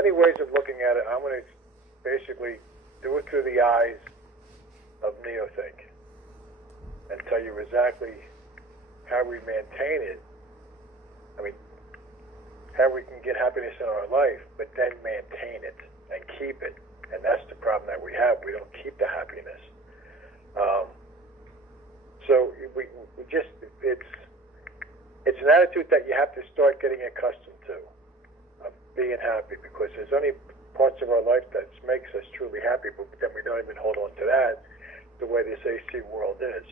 many ways of looking at it. I'm going to basically do it through the eyes of Neothink and tell you exactly how we maintain it. I mean, how we can get happiness in our life, but then maintain it and keep it. And that's the problem that we have. We don't keep the happiness. So we just, it's an attitude that you have to start getting accustomed to, of being happy, because there's only parts of our life that makes us truly happy, but then we don't even hold on to that the way this AC world is.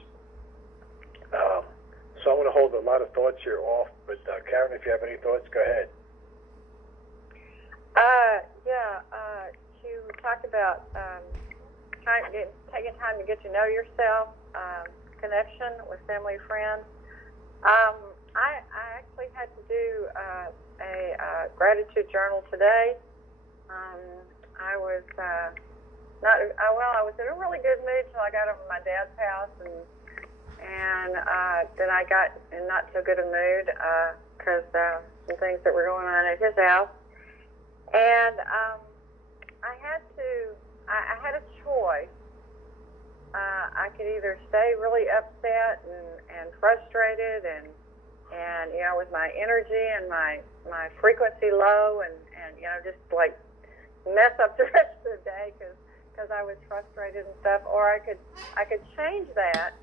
So I'm going to hold a lot of thoughts here off, but Karen, if you have any thoughts, go ahead. You talked about taking time to get to know yourself, connection with family, friends. I actually had to do a gratitude journal today. I was I was in a really good mood till I got over to my dad's house, and then I got in not so good a mood because some things that were going on at his house, and I had a choice. I could either stay really upset and frustrated and with my energy and my frequency low and just like mess up the rest of the day because I was frustrated and stuff, or I could change that.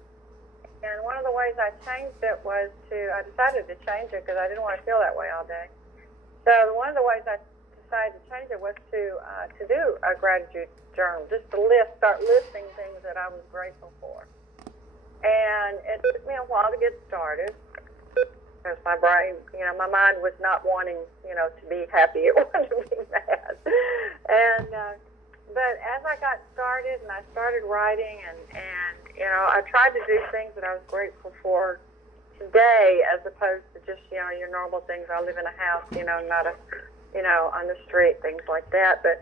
And one of the ways I changed it was I decided to change it because I didn't want to feel that way all day. So one of the ways I decided to change it was to do a gratitude journal, just to start listing things that I was grateful for. And it took me a while to get started because my brain, my mind was not wanting, to be happy. It wanted to be mad. And but as I got started and I started writing and I tried to do things that I was grateful for today as opposed to just, your normal things. I live in a house, not on the street, things like that. But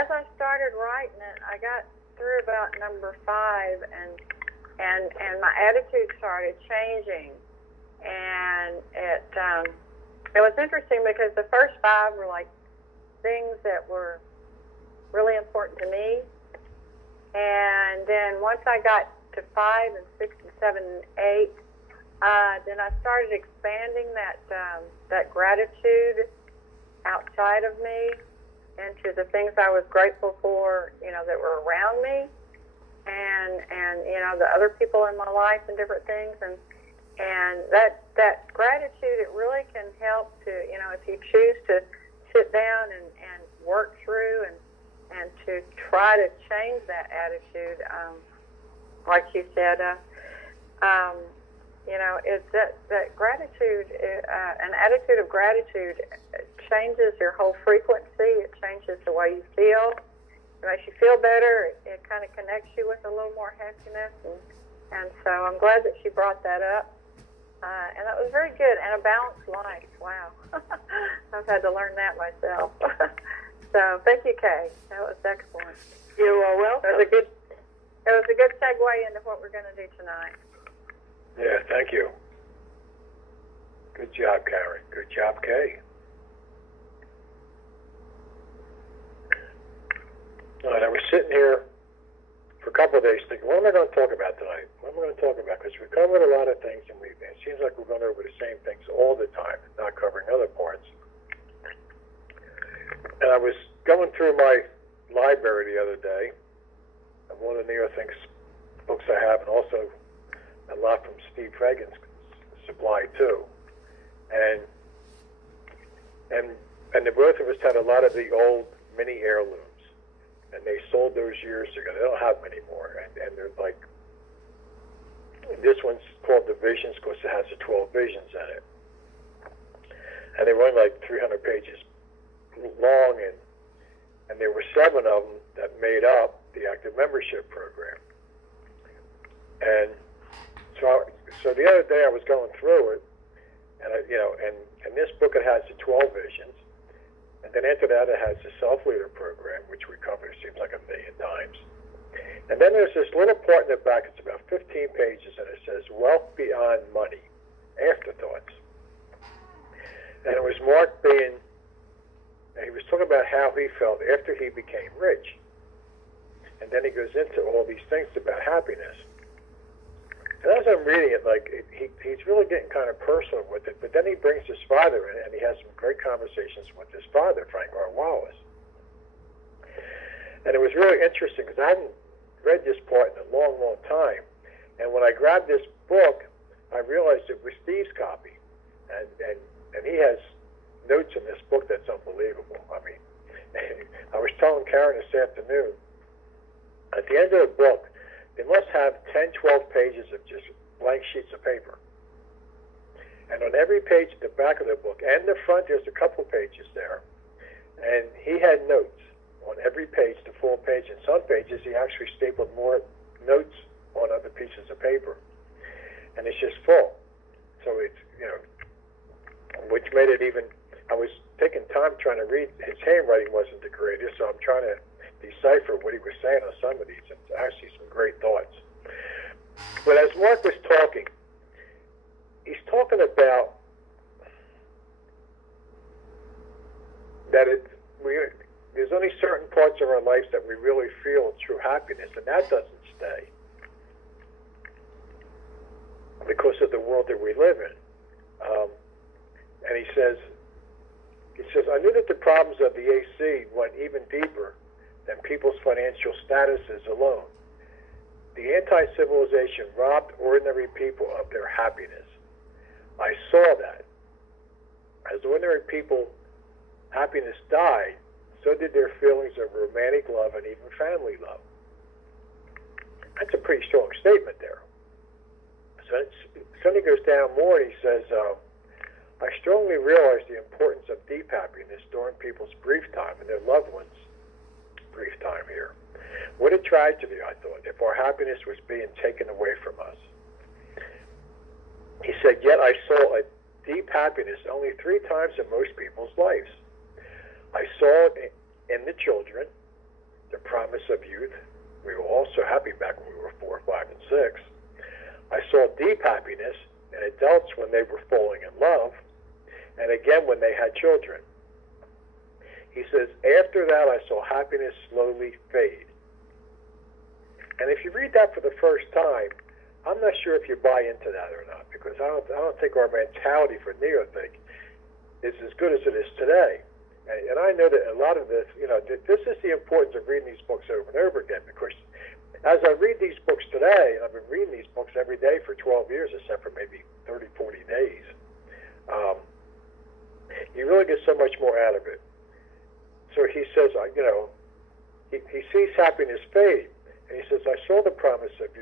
as I started writing it, I got through about number 5 and my attitude started changing. And it was interesting because the first 5 were like things that were really important to me. And then once I got to 5 and 6 and 7 and 8, then I started expanding that gratitude outside of me into the things I was grateful for, that were around me, and the other people in my life and different things, and that gratitude, it really can help to, if you choose to sit down and work through and to try to change that attitude, like you said, it's that gratitude, an attitude of gratitude changes your whole frequency. It changes the way you feel. It makes you feel better. It kind of connects you with a little more happiness. And so I'm glad that she brought that up. And that was very good. And a balanced life. Wow. I've had to learn that myself. So thank you, Kay. That was excellent. You are welcome. It was a good segue into what we're going to do tonight. Yeah, thank you. Good job, Karen. Good job, Kay. All right, I was sitting here for a couple of days thinking, what am I going to talk about tonight? What am I going to talk about? Because we covered a lot of things, and it seems like we're going over the same things all the time, and not covering other parts. And I was going through my library the other day of one of the Neothink's books I have, and also a lot from Steve Fagan's supply too. And the both of us had a lot of the old mini heirlooms, and they sold those years ago. They don't have them anymore, and they're like, this one's called the Visions because it has the 12 visions in it, and they run like 300 pages long, and there were 7 of them that made up the active membership program. And so the other day I was going through it, and and this book, it has the 12 visions, and then after that it has the self-leader program, which we covered, it seems like a million times. And then there's this little part in the back, it's about 15 pages, and it says Wealth Beyond Money, Afterthoughts. And it was Mark being, and he was talking about how he felt after he became rich. And then he goes into all these things about happiness. And as I'm reading it, like, he's really getting kind of personal with it. But then he brings his father in, and he has some great conversations with his father, Frank R. Wallace. And it was really interesting because I hadn't read this part in a long, long time. And when I grabbed this book, I realized it was Steve's copy. And he has notes in this book that's unbelievable. I mean, I was telling Karen this afternoon, at the end of the book, they must have 10, 12 pages of just blank sheets of paper. And on every page at the back of the book and the front, there's a couple pages there. And he had notes on every page, the full page. And some pages, he actually stapled more notes on other pieces of paper. And it's just full. So it's, which made it even, I was taking time trying to read. His handwriting wasn't the greatest, so I'm trying to decipher what he was saying on some of these, and actually some great thoughts. But as Mark was talking, he's talking about that there's only certain parts of our lives that we really feel true happiness, and that doesn't stay because of the world that we live in. And he says, I knew that the problems of the AC went even deeper than people's financial statuses alone. The anti-civilization robbed ordinary people of their happiness. I saw that. As ordinary people, happiness died, so did their feelings of romantic love and even family love. That's a pretty strong statement there. So then he goes down more and he says, I strongly realize the importance of deep happiness during people's brief time and their loved ones' brief time here. What a tragedy, I thought, if our happiness was being taken away from us. He said, yet I saw a deep happiness only 3 times in most people's lives. I saw it in the children, the promise of youth. We were all so happy back when we were 4, 5, and 6. I saw deep happiness in adults when they were falling in love, and again when they had children. He says, after that I saw happiness slowly fade. And if you read that for the first time, I'm not sure if you buy into that or not, because I don't think our mentality for neothink is as good as it is today. And I know that a lot of this, this is the importance of reading these books over and over again, because as I read these books today, and I've been reading these books every day for 12 years, except for maybe 30, 40 days, you really get so much more out of it. So he says, he sees happiness fade, and he says, I saw the promise of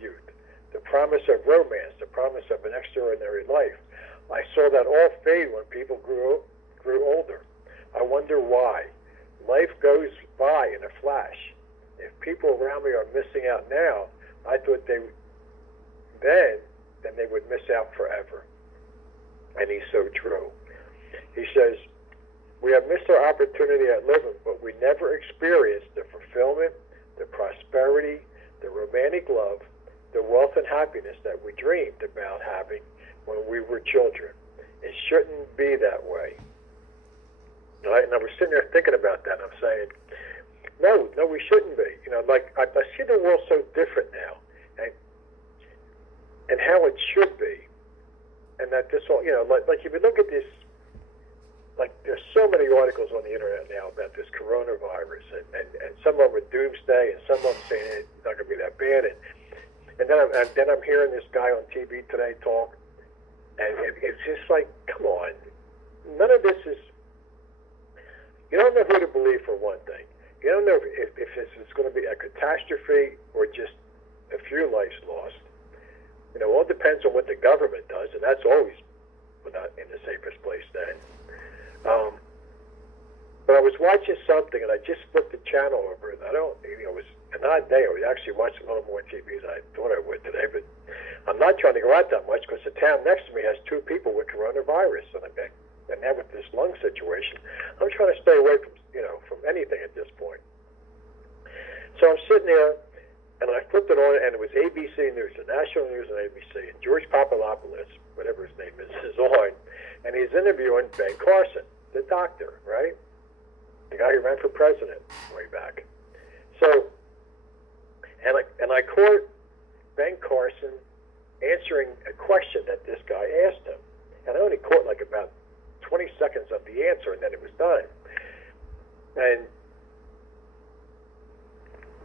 youth, the promise of romance, the promise of an extraordinary life. I saw that all fade when people grew older. I wonder why. Life goes by in a flash. If people around me are missing out now, I thought then they would miss out forever. And he's so true. He says, we have missed our opportunity at living, but we never experienced the fulfillment, the prosperity, the romantic love, the wealth and happiness that we dreamed about having when we were children. It shouldn't be that way. Right? And I was sitting there thinking about that, and I'm saying, no, we shouldn't be. I see the world so different now, and how it should be, and that this all, like if you look at this, like there's so many articles on the internet now about this coronavirus, and some of them are doomsday, and some of them saying it's not going to be that bad, and then I'm hearing this guy on TV today talk, and it's just like, come on, none of this is. You don't know who to believe for one thing. You don't know if this is going to be a catastrophe or just a few lives lost. It all depends on what the government does, and that's always not in the safest place then. But I was watching something, and I just flipped the channel over, and it was an odd day. I was actually watching a little more TV than I thought I would today, but I'm not trying to go out that much because the town next to me has 2 people with coronavirus, and now with this lung situation, I'm trying to stay away from anything at this point. So I'm sitting there, and I flipped it on, and it was ABC News, the national news on ABC, and George Papadopoulos, whatever his name is on, and he's interviewing Ben Carson, the doctor, right? the guy who ran for president way back. So, and I caught Ben Carson answering a question that this guy asked him. And I only caught like about 20 seconds of the answer, and then it was done. And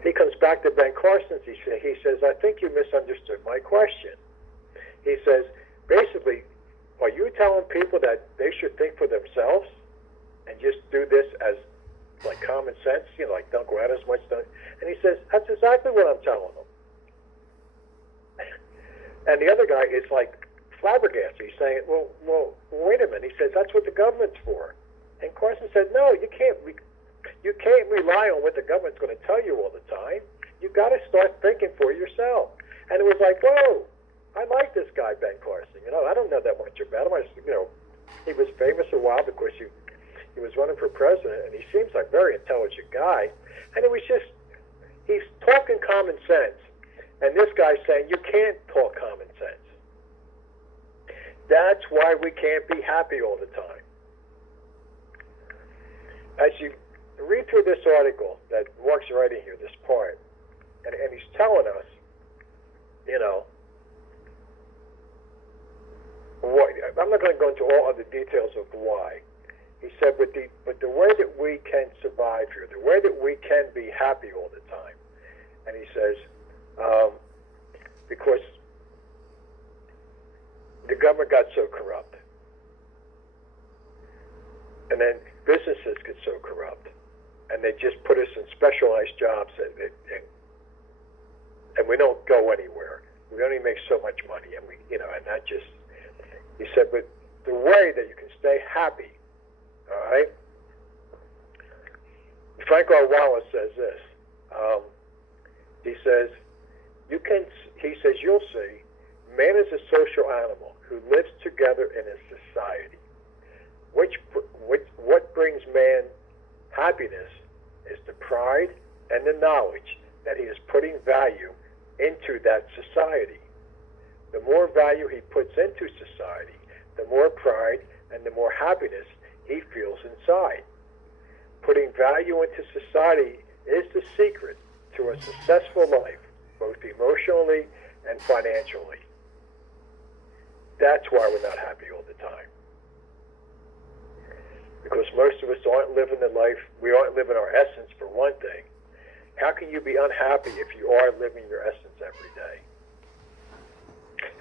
he comes back to Ben Carson. He says, I think you misunderstood my question. He says, basically, are you telling people that they should think for themselves and just do this as like common sense, like don't go out as much? And he says, that's exactly what I'm telling them. And the other guy is like flabbergasted. He's saying, well, wait a minute. He says, that's what the government's for. And Carson said, no, you can't rely on what the government's going to tell you all the time. You've got to start thinking for yourself. And it was like, whoa, I like this guy, Ben Carson. I don't know that much about him. He was famous a while because he was running for president, and he seems like a very intelligent guy. And it was just, he's talking common sense. And this guy's saying, you can't talk common sense. That's why we can't be happy all the time. As you read through this article that Mark's writing here, this part, and he's telling us, what, I'm not going to go into all of the details of why. He said, but the way that we can survive here, the way that we can be happy all the time, and he says, because the government got so corrupt, and then businesses get so corrupt, and they just put us in specialized jobs, and we don't go anywhere. We only make so much money, and and that just. He said, but the way that you can stay happy, all right? Frank R. Wallace says this. He says, you'll see, man is a social animal who lives together in a society. What brings man happiness is the pride and the knowledge that he is putting value into that society. The more value he puts into society, the more pride and the more happiness he feels inside. Putting value into society is the secret to a successful life, both emotionally and financially. That's why we're not happy all the time. Because most of us aren't living the life, we aren't living our essence for one thing. How can you be unhappy if you are living your essence every day?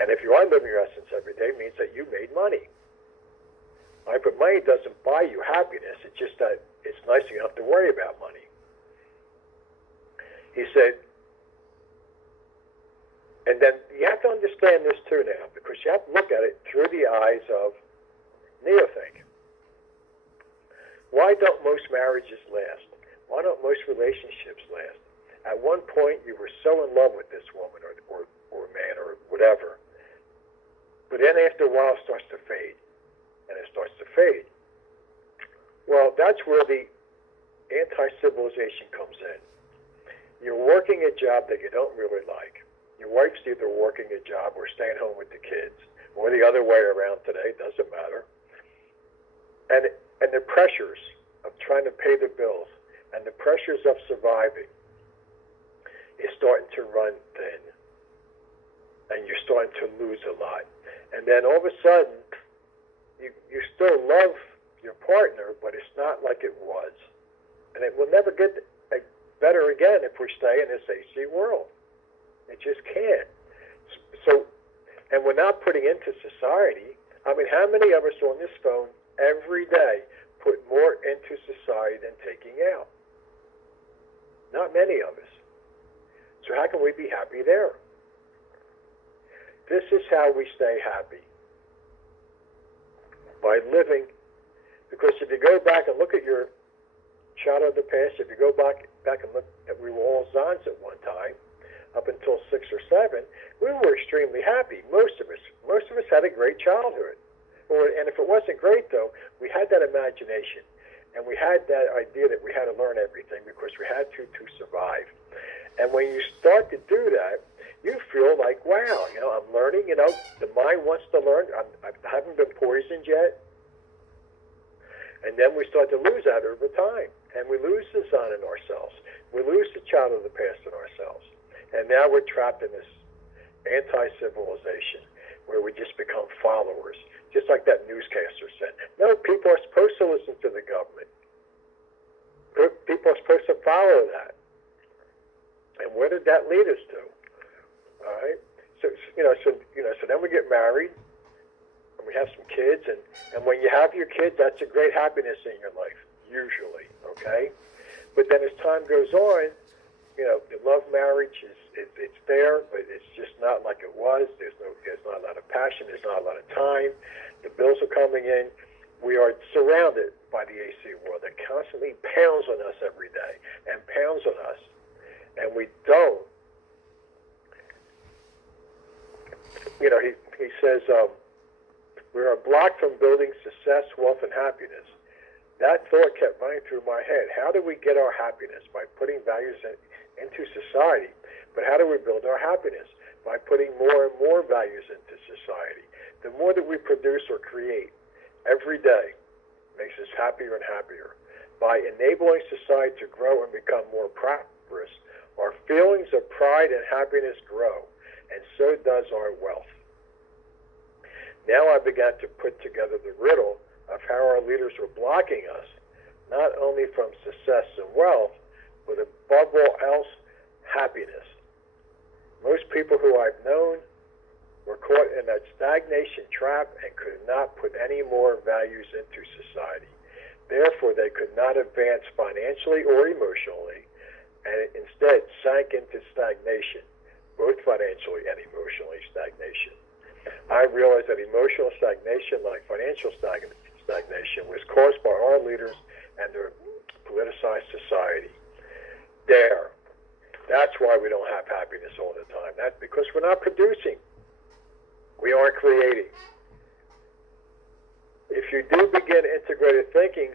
And if you are living your essence every day, it means that you made money. Right? But money doesn't buy you happiness. It's just that it's nice you don't have to worry about money. He said, and then you have to understand this too now, because you have to look at it through the eyes of neothink. Why don't most marriages last? Why don't most relationships last? At one point, you were so in love with this woman or man or whatever. But then after a while, it starts to fade. And it starts to fade. Well, that's where the anti-civilization comes in. You're working a job that you don't really like. Your wife's either working a job or staying home with the kids, or the other way around today, doesn't matter. And the pressures of trying to pay the bills and the pressures of surviving is starting to run thin. And you're starting to lose a lot. And then all of a sudden, you still love your partner, but it's not like it was. And it will never get better again if we stay in this AC world. It just can't. So, and we're not putting into society. I mean, how many of us on this phone every day put more into society than taking out? Not many of us. So how can we be happy there? This is how we stay happy. By living, because if you go back and look at your child of the past, if you go back and look at, we were all Zons at one time, up until 6 or 7, we were extremely happy. Most of us had a great childhood. And if it wasn't great, though, we had that imagination. And we had that idea that we had to learn everything because we had to survive. And when you start to do that, you feel like, wow, I'm learning, the mind wants to learn. I haven't been poisoned yet. And then we start to lose that over time. And we lose the son in ourselves. We lose the child of the past in ourselves. And now we're trapped in this anti-civilization where we just become followers. Just like that newscaster said. No, people are supposed to listen to the government. People are supposed to follow that. And where did that lead us to? All right. So then we get married, and we have some kids, and when you have your kids, that's a great happiness in your life, usually. Okay. But then as time goes on, the love marriage it's there, but it's just not like it was. There's not a lot of passion. There's not a lot of time. The bills are coming in. We are surrounded by the AC world that constantly pounds on us every day and pounds on us, and we don't. He says we are blocked from building success, wealth, and happiness. That thought kept running through my head. How do we get our happiness? By putting values into society. But how do we build our happiness? By putting more and more values into society. The more that we produce or create every day makes us happier and happier. By enabling society to grow and become more prosperous, our feelings of pride and happiness grow, and so does our wealth. Now I began to put together the riddle of how our leaders were blocking us, not only from success and wealth, but above all else, happiness. Most people who I've known were caught in that stagnation trap and could not put any more values into society. Therefore, they could not advance financially or emotionally, and instead sank into stagnation, both financially and emotionally stagnation. I realized that emotional stagnation, like financial stagnation, was caused by our leaders and their politicized society. That's why we don't have happiness all the time. That's because we're not producing. We aren't creating. If you do begin integrated thinking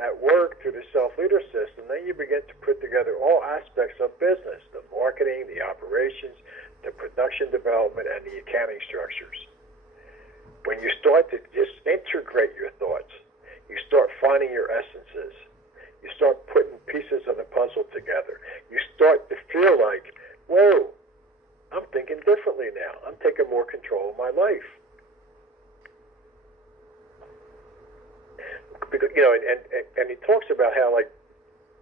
at work through the self-leader system, then you begin to put together all aspects of business, the marketing, the operations, the production development, and the accounting structures. When you start to just integrate your thoughts, you start finding your essences. You start putting pieces of the puzzle together. You start to feel like, whoa, I'm thinking differently now. I'm taking more control of my life. Because, and he talks about how, like,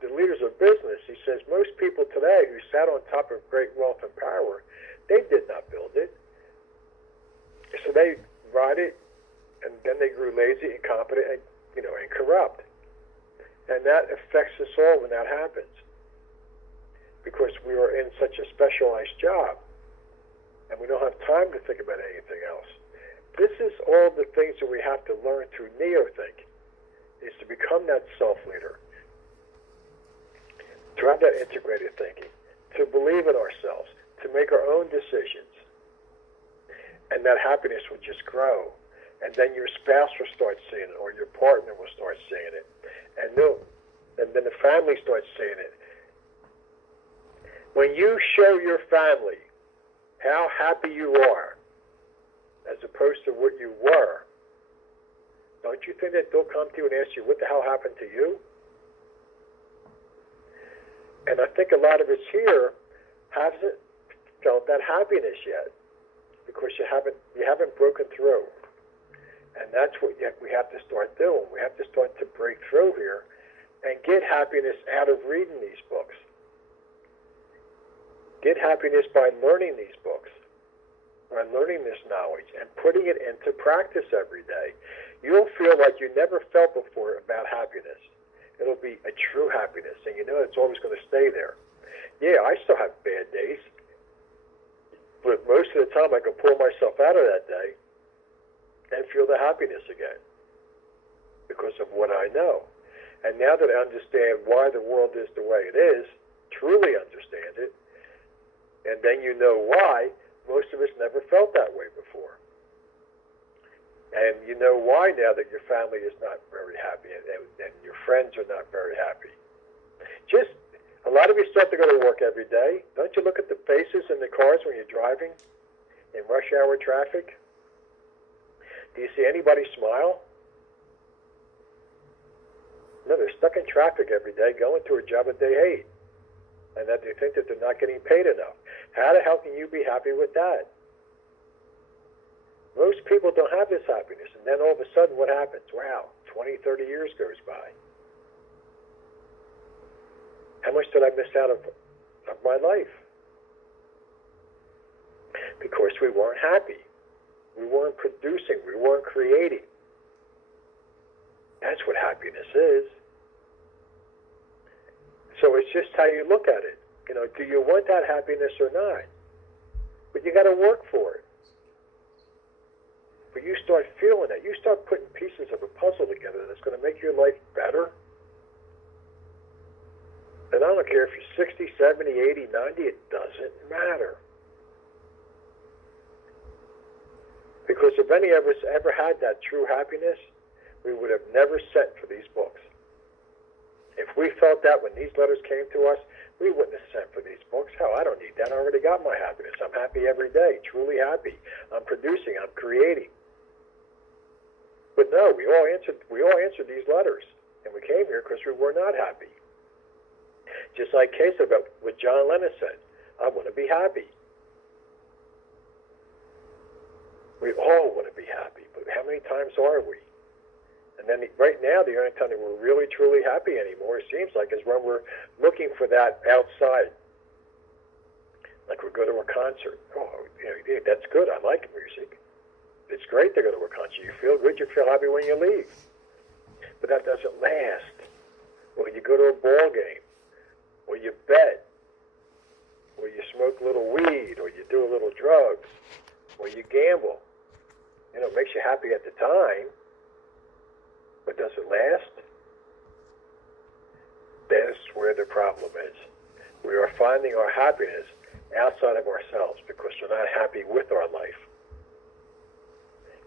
the leaders of business, he says most people today who sat on top of great wealth and power, they did not build it. So they ride it, and then they grew lazy, incompetent, and corrupt. And that affects us all when that happens, because we are in such a specialized job, and we don't have time to think about anything else. This is all the things that we have to learn through neo-think, is to become that self-leader, to have that integrated thinking, to believe in ourselves, to make our own decisions, and that happiness will just grow. And then your spouse will start seeing it, or your partner will start seeing it. And then the family starts seeing it. When you show your family how happy you are, as opposed to what you were, don't you think that they'll come to you and ask you, what the hell happened to you? And I think a lot of us here haven't felt that happiness yet, because you haven't broken through. And that's what we have to start doing. We have to start to break through here and get happiness out of reading these books. Get happiness by learning these books, by learning this knowledge and putting it into practice every day. You'll feel like you never felt before about happiness. It'll be a true happiness, and it's always going to stay there. Yeah, I still have bad days, but most of the time I can pull myself out of that day and feel the happiness again because of what I know. And now that I understand why the world is the way it is, truly understand it, and then you know why, most of us never felt that way before. And you know why now that your family is not very happy and your friends are not very happy. Just, a lot of you start to go to work every day. Don't you look at the faces in the cars when you're driving in rush hour traffic? Do you see anybody smile? No, they're stuck in traffic every day, going to a job that they hate, and that they think that they're not getting paid enough. How the hell can you be happy with that? Most people don't have this happiness, and then all of a sudden, what happens? Wow, 20, 30 years goes by. How much did I miss out of my life? Because we weren't happy. We weren't producing. We weren't creating. That's what happiness is. So it's just how you look at it. You know, do you want that happiness or not? But you got to work for it. But you start feeling it. You start putting pieces of a puzzle together that's going to make your life better. And I don't care if you're 60, 70, 80, 90, it doesn't matter. Because if any of us ever had that true happiness, we would have never sent for these books. If we felt that when these letters came to us, we wouldn't have sent for these books. Hell, I don't need that. I already got my happiness. I'm happy every day, truly happy. I'm producing. I'm creating. But no, we all answered these letters, and we came here because we were not happy. Just like Case about what John Lennon said, I want to be happy. We all want to be happy, but how many times are we? And then right now, the only time that we're really, truly happy anymore, it seems like, is when we're looking for that outside. Like we go to a concert. Oh, you know, yeah, that's good. I like music. It's great to go to a concert. You feel good. You feel happy when you leave. But that doesn't last. Or you go to a ball game. Or you bet. Or you smoke a little weed. Or you do a little drugs. Or you gamble. You know, it makes you happy at the time. But does it last? That's where the problem is. We are finding our happiness outside of ourselves because we're not happy with our life.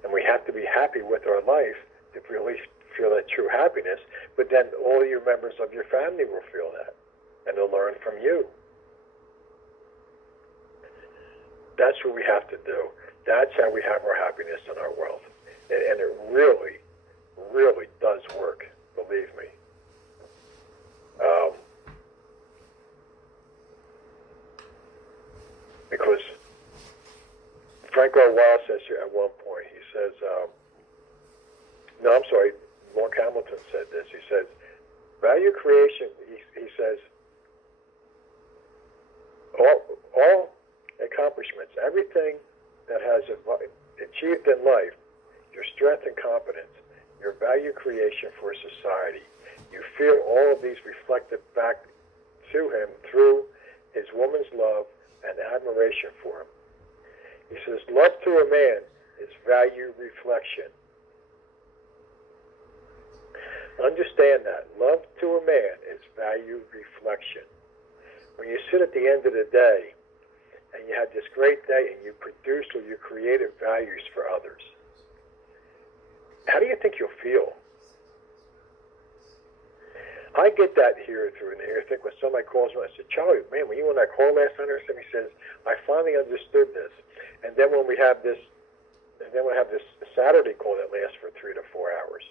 And we have to be happy with our life to really feel that true happiness, but then all your members of your family will feel that, and they'll learn from you. That's what we have to do. That's how we have our happiness in our world. And it really, really does work, believe me. Because Franco Wild says here at one point, he says, Mark Hamilton said this, he says, value creation, he says, all accomplishments, everything that has achieved in life, your strength and competence, your value creation for society, you feel all of these reflected back to him through his woman's love and admiration for him. He says, love to a man is value reflection. Understand that. Love to a man is value reflection. When you sit at the end of the day and you have this great day and you produce or you created values for others, how do you think you'll feel? I get that here through and here. I think when somebody calls me, I said, Charlie, man, when you were on that call last night or something, he says, I finally understood this. And then when we have this, Saturday call that lasts for 3 to 4 hours,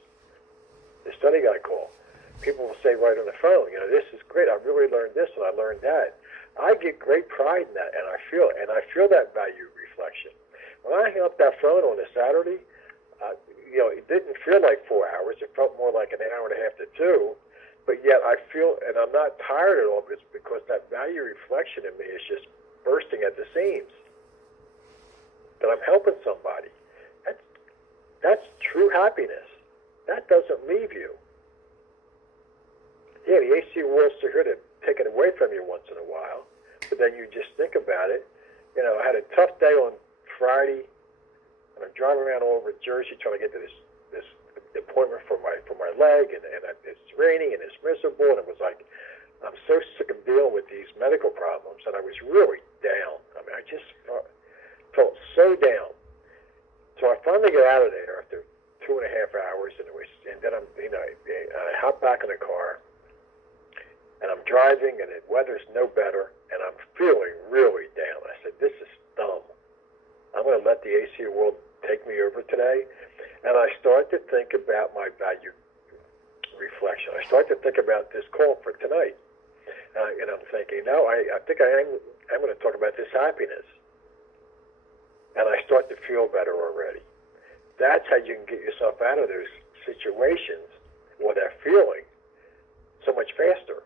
the study guide call, people will say right on the phone, you know, this is great. I really learned this and I learned that. I get great pride in that, and I feel that value reflection. When I hang up that phone on a Saturday, it didn't feel like 4 hours. It felt more like an hour and a half to 2. But yet I feel, and I'm not tired at all, because that value reflection in me is just bursting at the seams. That I'm helping somebody. That's true happiness. That doesn't leave you. Yeah, the AC world's still here to take it away from you once in a while. But then you just think about it. You know, I had a tough day on Friday, and I'm driving around all over Jersey trying to get to this appointment for my leg, and it's raining and it's miserable, and it was like, I'm so sick of dealing with these medical problems, and I was really down. I mean, I just felt so down. So I finally got out of there after 2.5 hours, and then I hop back in the car, and I'm driving, and the weather's no better, and I'm feeling really down. I said, this is dumb. I'm going to let the AC world take me over today. And I start to think about my value reflection. I start to think about this call for tonight. And I'm thinking, no, I think I'm going to talk about this happiness. And I start to feel better already. That's how you can get yourself out of those situations or that feeling so much faster.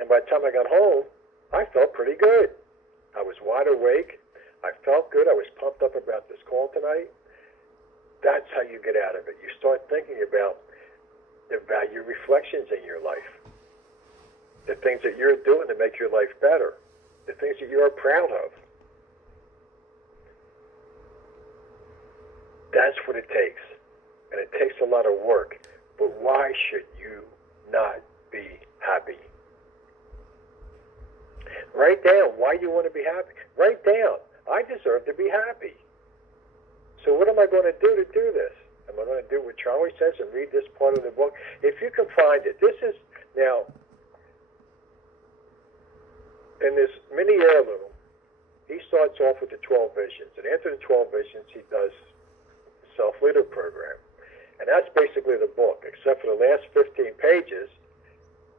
And by the time I got home, I felt pretty good. I was wide awake. I felt good. I was pumped up about this call tonight. That's how you get out of it. You start thinking about the value reflections in your life, the things that you're doing to make your life better, the things that you are proud of. That's what it takes. And it takes a lot of work. But why should you not be happy? Write down why you want to be happy. Write down, I deserve to be happy. So what am I going to do this? Am I going to do what Charlie says and read this part of the book? If you can find it, this is, now, in this mini heirloom, he starts off with the 12 visions. And after the 12 visions, he does the self-leader program. And that's basically the book, except for the last 15 pages.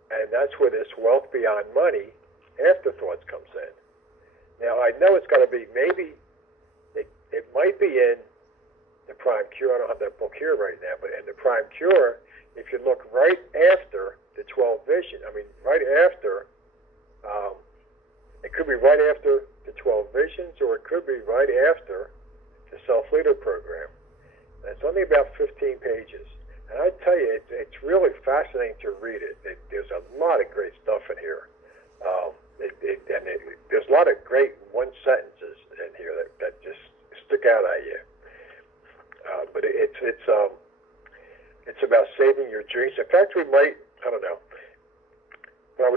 And that's where this wealth beyond money afterthoughts comes in. Now, I know it's got to be, maybe, it might be in the Prime Cure. I don't have that book here right now, but in the Prime Cure, if you look right after the 12 vision, right after, it could be right after the 12 visions, or it could be right after the self-leader program. And it's only about 15 pages. And I tell you, it's really fascinating to read it. There's a lot of great stuff in here. There's a lot of great one sentences in here that just stick out at you. But it's about saving your dreams. In fact, we might, I don't know. But I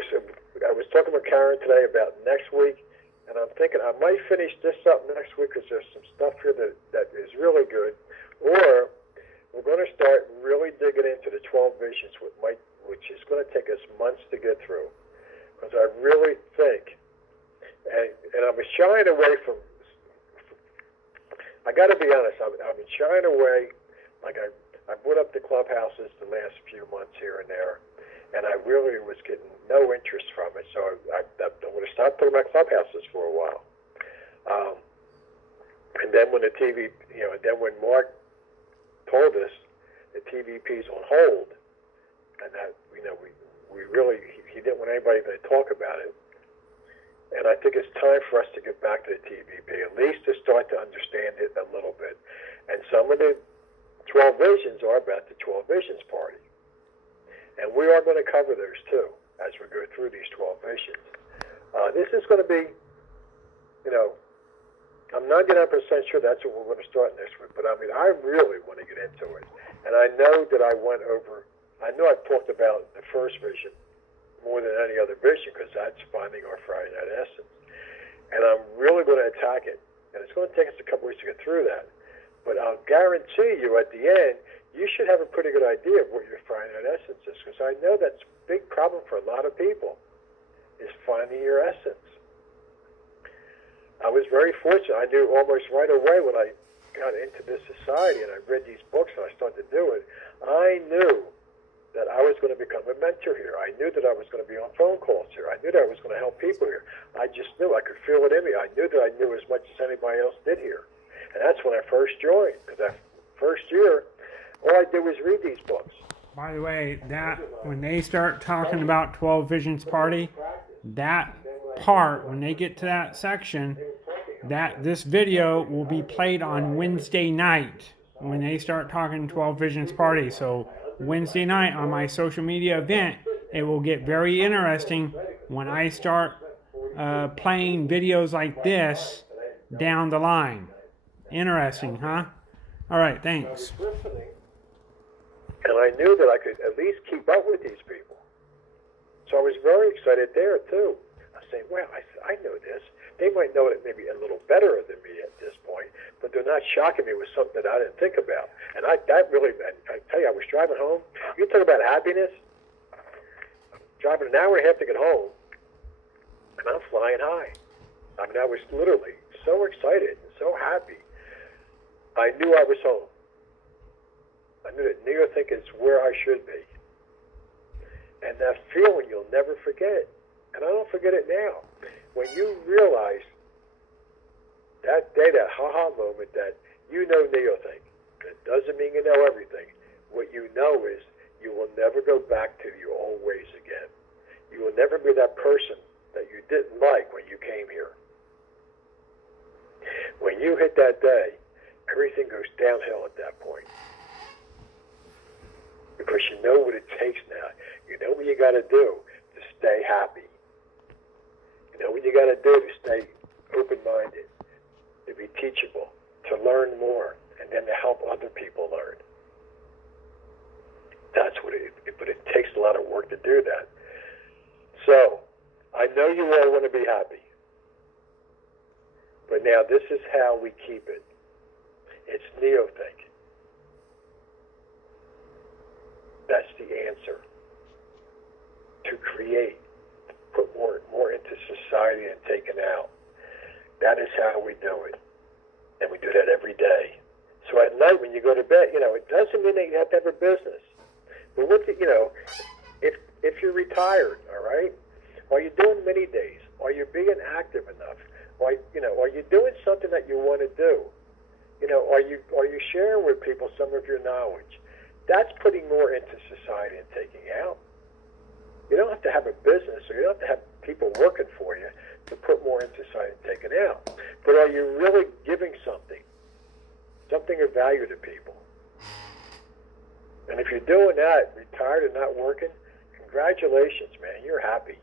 was talking with Karen today about next week, and I'm thinking I might finish this up next week because there's some stuff here that is really good. Or we're going to start really digging into the 12 visions, which is going to take us months to get through. Because I really think, and I'm shying away from, I got to be honest, I've been shying away. Like I put up the clubhouses the last few months here and there, and I really was getting no interest from it. So I'm going to stop putting my clubhouses for a while. And then when the TV, and then when Mark told us the TVP's on hold, and that, we really, he didn't want anybody to talk about it. And I think it's time for us to get back to the TVP, at least to start to understand it a little bit. And some of the 12 visions are about the 12 Visions Party. And we are going to cover those too as we go through these 12 visions. This is going to be, I'm 99% sure that's what we're going to start next week. But I really want to get into it. And I know that I know I've talked about the first vision more than any other vision because that's finding our Friday night essence. And I'm really going to attack it. And it's going to take us a couple weeks to get through that. But I'll guarantee you at the end, you should have a pretty good idea of what your Friday night essence is, because I know that's a big problem for a lot of people, is finding your essence. I was very fortunate. I knew almost right away when I got into this society and I read these books and I started to do it, I knew that I was going to become a mentor here. I knew that I was going to be on phone calls here. I knew that I was going to help people here. I just knew. I could feel it in me. I knew that I knew as much as anybody else did here. And that's when I first joined, because that first year, all I did was read these books. By the way, that when they start talking about 12 Visions Party, that part, when they get to that section, that this video will be played on Wednesday night when they start talking 12 Visions Party. So Wednesday night on my social media event, it will get very interesting when I start playing videos like this down the line. Interesting, huh? All right, thanks. And I knew that I could at least keep up with these people. So I was very excited there, too. I was saying, well, I know this. They might know it maybe a little better than me at this point, but they're not shocking me with something that I didn't think about. And I tell you, I was driving home. You talk about happiness. I'm driving an hour and a half to get home, and I'm flying high. I was literally so excited and so happy. I knew I was home. I knew that neothink is where I should be. And that feeling, you'll never forget it. And I don't forget it now. When you realize that day, that ha-ha moment, that you know neothink, it doesn't mean you know everything. What you know is you will never go back to your old ways again. You will never be that person that you didn't like when you came here. When you hit that day, everything goes downhill at that point. Because you know what it takes now. You know what you got to do to stay happy. You know what you got to do to stay open-minded, to be teachable, to learn more, and then to help other people learn. That's what but it takes a lot of work to do that. So, I know you all want to be happy. But now this is how we keep it. It's neothink. That's the answer. To create, put more into society and taken out. That is how we do it. And we do that every day. So at night when you go to bed, it doesn't mean that you have to have a business. But if you're retired, all right, are you doing many days? Are you being active enough? Are you doing something that you want to do? Are you sharing with people some of your knowledge? That's putting more into society and taking out. You don't have to have a business, or you don't have to have people working for you to put more into society and taking out. But are you really giving something of value to people? And if you're doing that, retired and not working, congratulations, man, you're happy.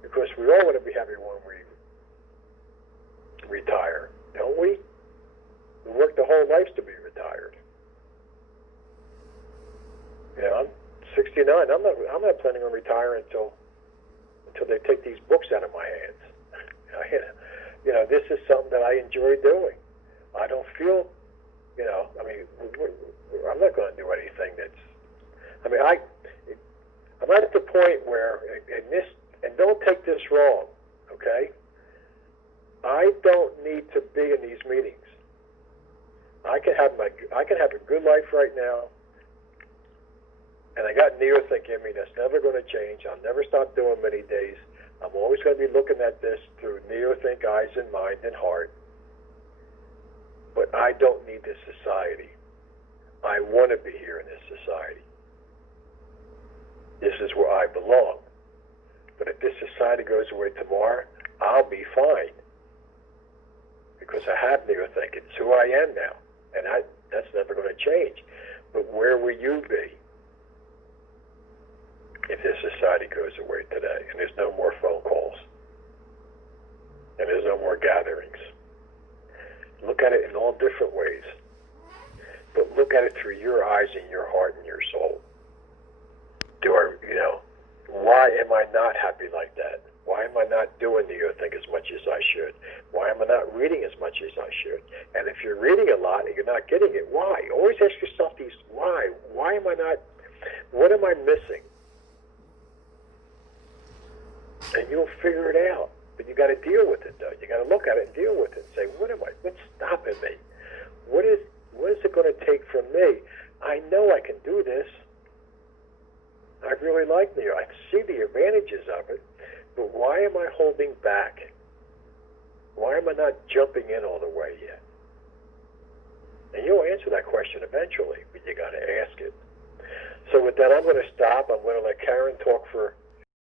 Because we all want to be happy when we retire, don't we? We work the whole life to be retired. I'm 69. I'm not planning on retiring until they take these books out of my hands. This is something that I enjoy doing. I don't feel, I'm not going to do anything I'm at the point where, and don't take this wrong, okay? I don't need to be in these meetings. I can have a good life right now, and I got neothink in me that's never going to change. I'll never stop doing many days. I'm always going to be looking at this through neothink eyes and mind and heart. But I don't need this society. I want to be here in this society. This is where I belong. But if this society goes away tomorrow, I'll be fine. Because I have neothink. It's who I am now. And that's never going to change. But where will you be if this society goes away today and there's no more phone calls and there's no more gatherings? Look at it in all different ways. But look at it through your eyes and your heart and your soul. Why am I not happy like that? Why am I not doing neothink as much as I should? Why am I not reading as much as I should? And if you're reading a lot and you're not getting it, why? Always ask yourself these, why? Why am I not, what am I missing? And you'll figure it out. But you got to deal with it, though. You got to look at it and deal with it and say, what's stopping me? What is it going to take from me? I know I can do this. I really like Neo. I see the advantages of it, but why am I holding back? Why am I not jumping in all the way yet? And you'll answer that question eventually, but you got to ask it. So with that, I'm going to stop. I'm going to let Karen talk for